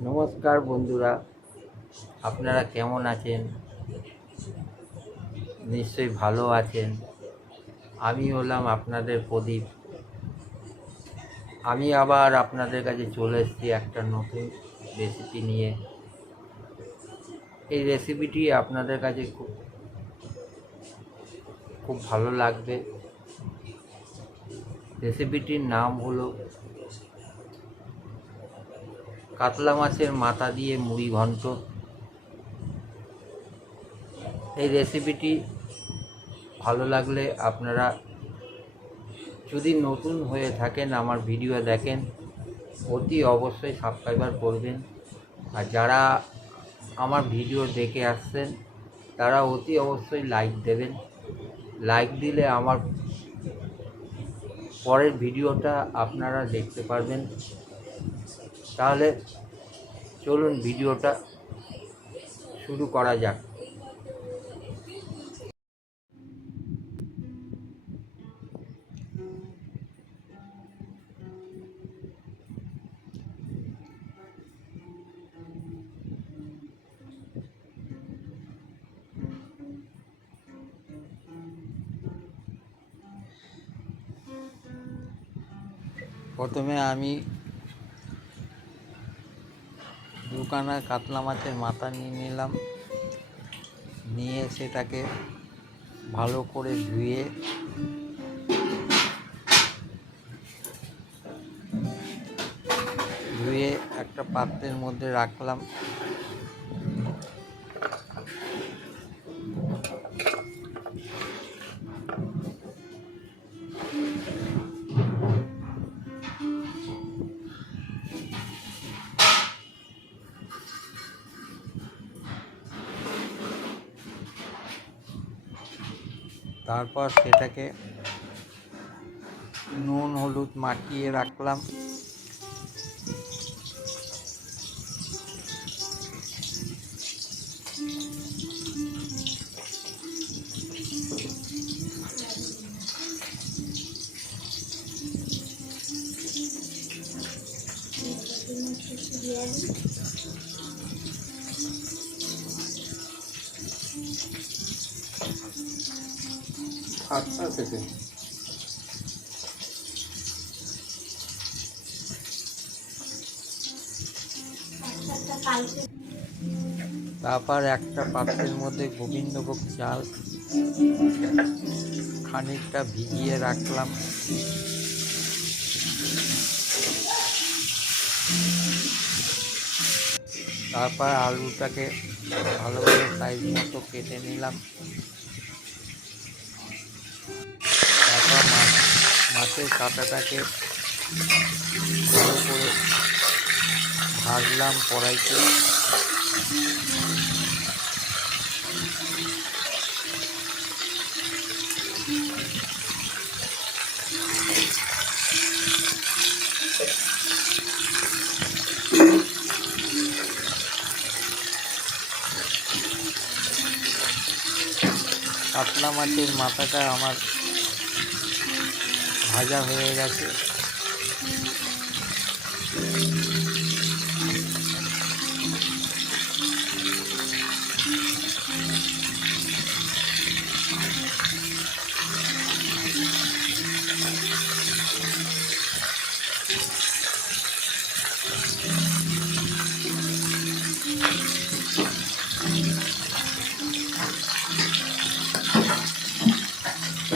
নমস্কার বন্ধুরা, আপনারা কেমন আছেন? নিশ্চয়ই ভালো আছেন। আমি হলাম আপনাদের প্রদীপ। আমি আবার আপনাদের কাছে চলে এসেছি একটা নতুন রেসিপি নিয়ে। এই রেসিপিটি আপনাদের কাছে খুব খুব ভালো লাগবে। রেসিপিটির নাম হলো কাতলা মাছের মাথা দিয়ে মুড়ি ঘন্ট। এই রেসিপিটি ভালো লাগলে আপনারা যদি নতুন হয়ে থাকেন আমার ভিডিও দেখেন, অতি অবশ্যই সাবস্ক্রাইবার করবেন। আর যারা আমার ভিডিও দেখে আসছেন, তারা অতি অবশ্যই লাইক দেবেন। লাইক দিলে আমার পরের ভিডিওটা আপনারা দেখতে পারবেন। তাহলে চলুন ভিডিওটা শুরু করা যাক। প্রথমে আমি দুখানা কাতলা মাছের মাথা নিয়ে নিলাম। নিয়ে সেটাকে ভালো করে ধুয়ে ধুয়ে একটা পাত্রের মধ্যে রাখলাম। তারপর সেটাকে নুন হলুদ মাখিয়ে রাখলাম। থেকে তারপর একটা পাত্রের মধ্যে গোবিন্দভোগ চাল খানিকটা ভিজিয়ে রাখলাম। তারপর আলুটাকে ভালোভাবে সাইজ মতো কেটে নিলাম তারপর মাছ মাছের কাঁটাটাকে ভালো করে ভাজলাম কড়াইতে। কাতলা মাছের মাথাটা আমার ভাজা হয়ে গেছে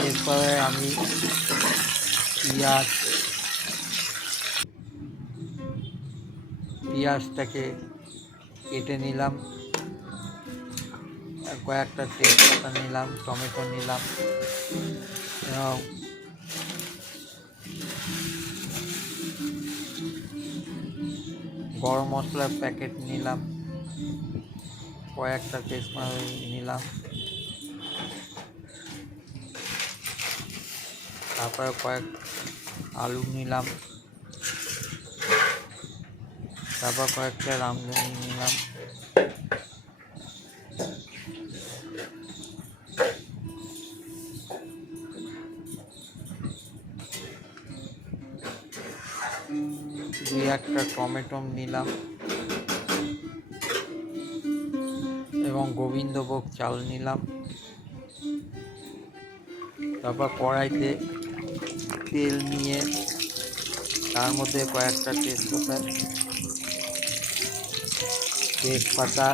এরপরে আমি পেঁয়াজ। পেঁয়াজটাকে কেটে নিলাম। কয়েকটা তেজপাতা নিলাম, টমেটো নিলাম। এবং গরম মশলার প্যাকেট নিলাম। কয়েকটা তেজপাতা নিলাম। তারপরে কয়েক আলু নিলাম, তারপর কয়েকটা রামধনি নিলাম। দুই একটা টমেটো নিলাম এবং গোবিন্দভোগ চাল নিলাম। তারপর কড়াইতে তেল নিয়ে তার মধ্যে কয়েকটা তেজপাতা তেজপাতা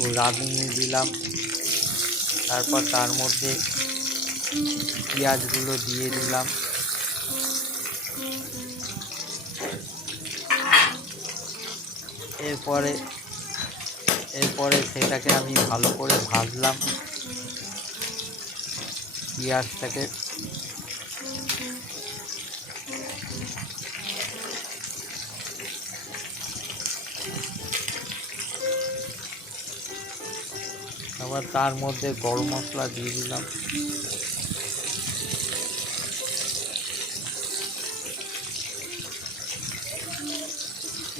ও রাঁধুনি দিলাম। তারপর তার মধ্যে পেঁয়াজগুলো দিয়ে দিলাম। এরপরে এরপরে সেটাকে আমি ভালো করে ভাজলাম। পেঁয়াজটাকে আবার তার মধ্যে গরম মশলা দিয়ে দিলাম।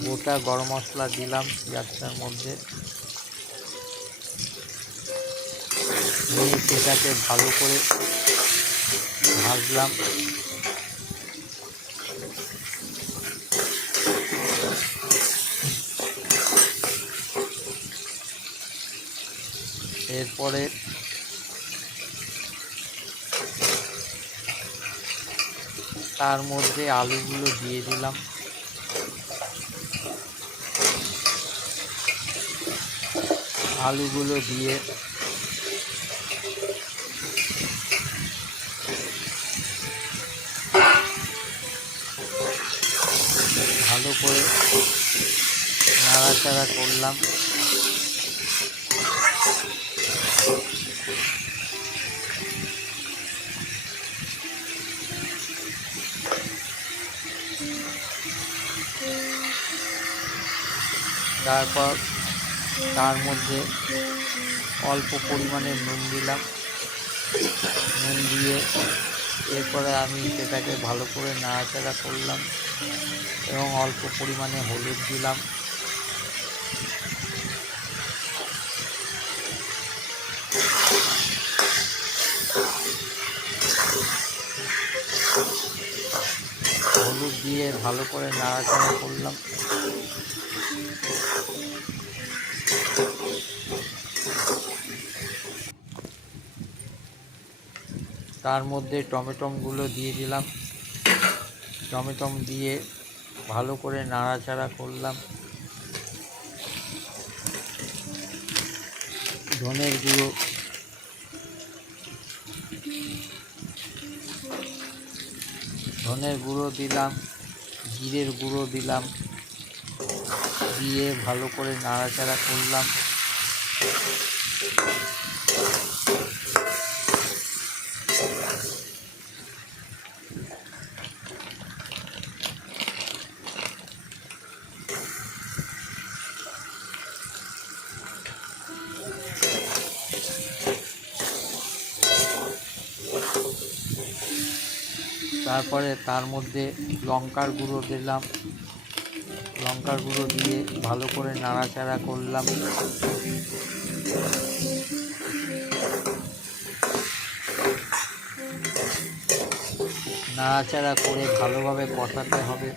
গোটা গরম মশলা দিলাম পেঁয়াজটার মধ্যে। নিয়ে সেটাকে ভালো করে ভাজলাম। এরপরে তার মধ্যে আলুগুলো দিয়ে দিলাম। আলুগুলো দিয়ে ভালো করে নাড়াচাড়া করলাম। তারপর তার মধ্যে অল্প পরিমাণে নুন দিলাম। নুন দিয়ে এরপরে আমি সেটাকে ভালো করে নাড়াচাড়া করলাম এবং অল্প পরিমাণে হলুদ দিলাম। ভালো করে নাড়াচাড়া করলাম। তার মধ্যে টমেটোমগুলো দিয়ে দিলাম। টমেটম দিয়ে ভালো করে নাড়াচাড়া করলাম। ধনের গুঁড়ো। ধনের গুঁড়ো দিলাম। জিরের গুঁড়ো দিলাম। দিয়ে ভালো করে নাড়াচাড়া করলাম। তারপরে তার মধ্যে লঙ্কার গুঁড়ো দিলাম। লঙ্কার গুঁড়ো দিয়ে ভালো করে নাড়াচাড়া করলাম। নাড়াচাড়া করে ভালোভাবে কষাতে হবে।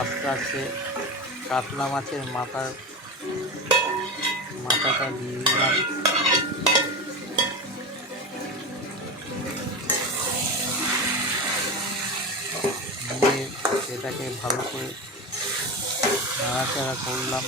আস্তে আস্তে কাতলা মাছের মাথার মাথাটা দিয়ে দিলাম। দিয়ে সেটাকে ভালো করে নাড়াচাড়া করলাম।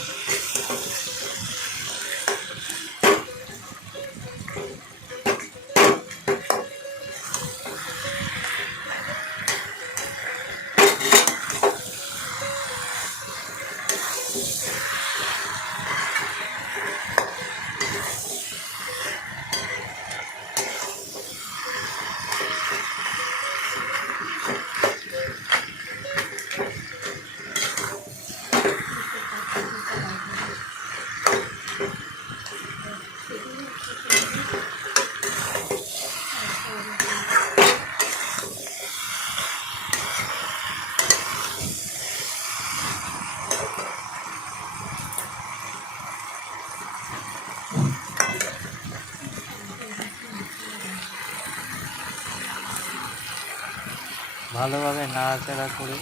ভালোভাবে নাড়াচাড়া করে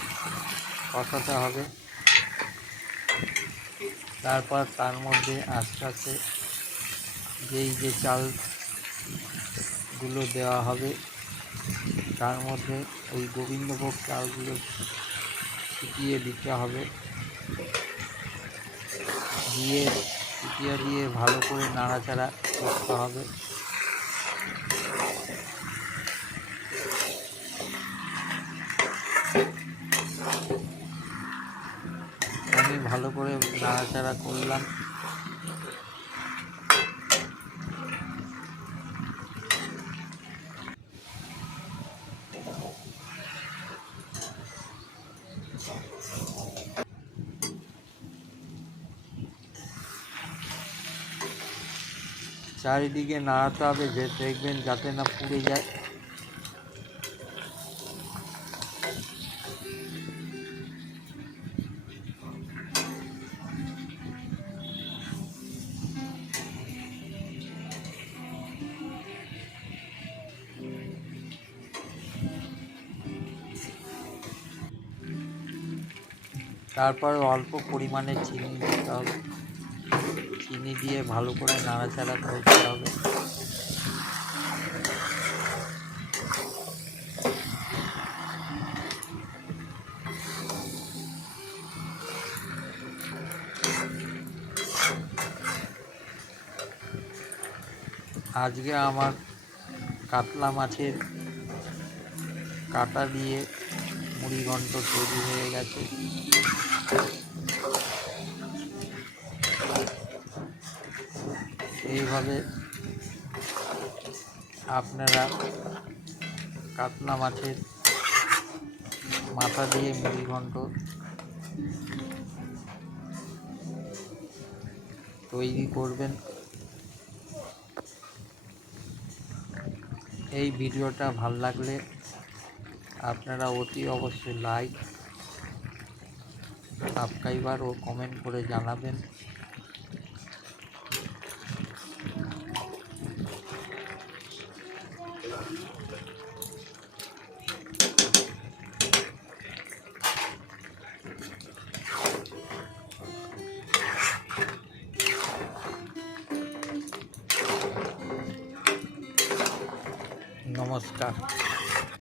কষাতে হবে। তারপর তার মধ্যে আস্তে আস্তে যেই যে চালগুলো দেওয়া হবে, তার মধ্যে ওই গোবিন্দভোগ চালগুলো ছিটিয়ে দিতে হবে। দিয়ে ছিটিয়ে দিয়ে ভালো করে নাড়াচাড়া করতে হবে। নাড়াচাড়া করলাম চারিদিকে নাড়াতে হবে যে দেখবেন যাতে না পুড়ে যায় তারপর অল্প পরিমাণে চিনি দিতে হবে। চিনি দিয়ে ভালো করে নাড়াচাড়া করতে হবে। আজকে আমার কাতলা মাছের কাটা দিয়ে মুড়ি ঘন্ট তৈরি হয়ে গেছে। এইভাবে আপনারা কাতলা মাছের মাথা দিয়ে মুড়ি ঘন্ট তৈরি করবেন। এই ভিডিওটা ভালো লাগলে আপনারা অতি অবশ্যই লাইক সাবস্ক্রাইবার ও কমেন্ট করে জানাবেন।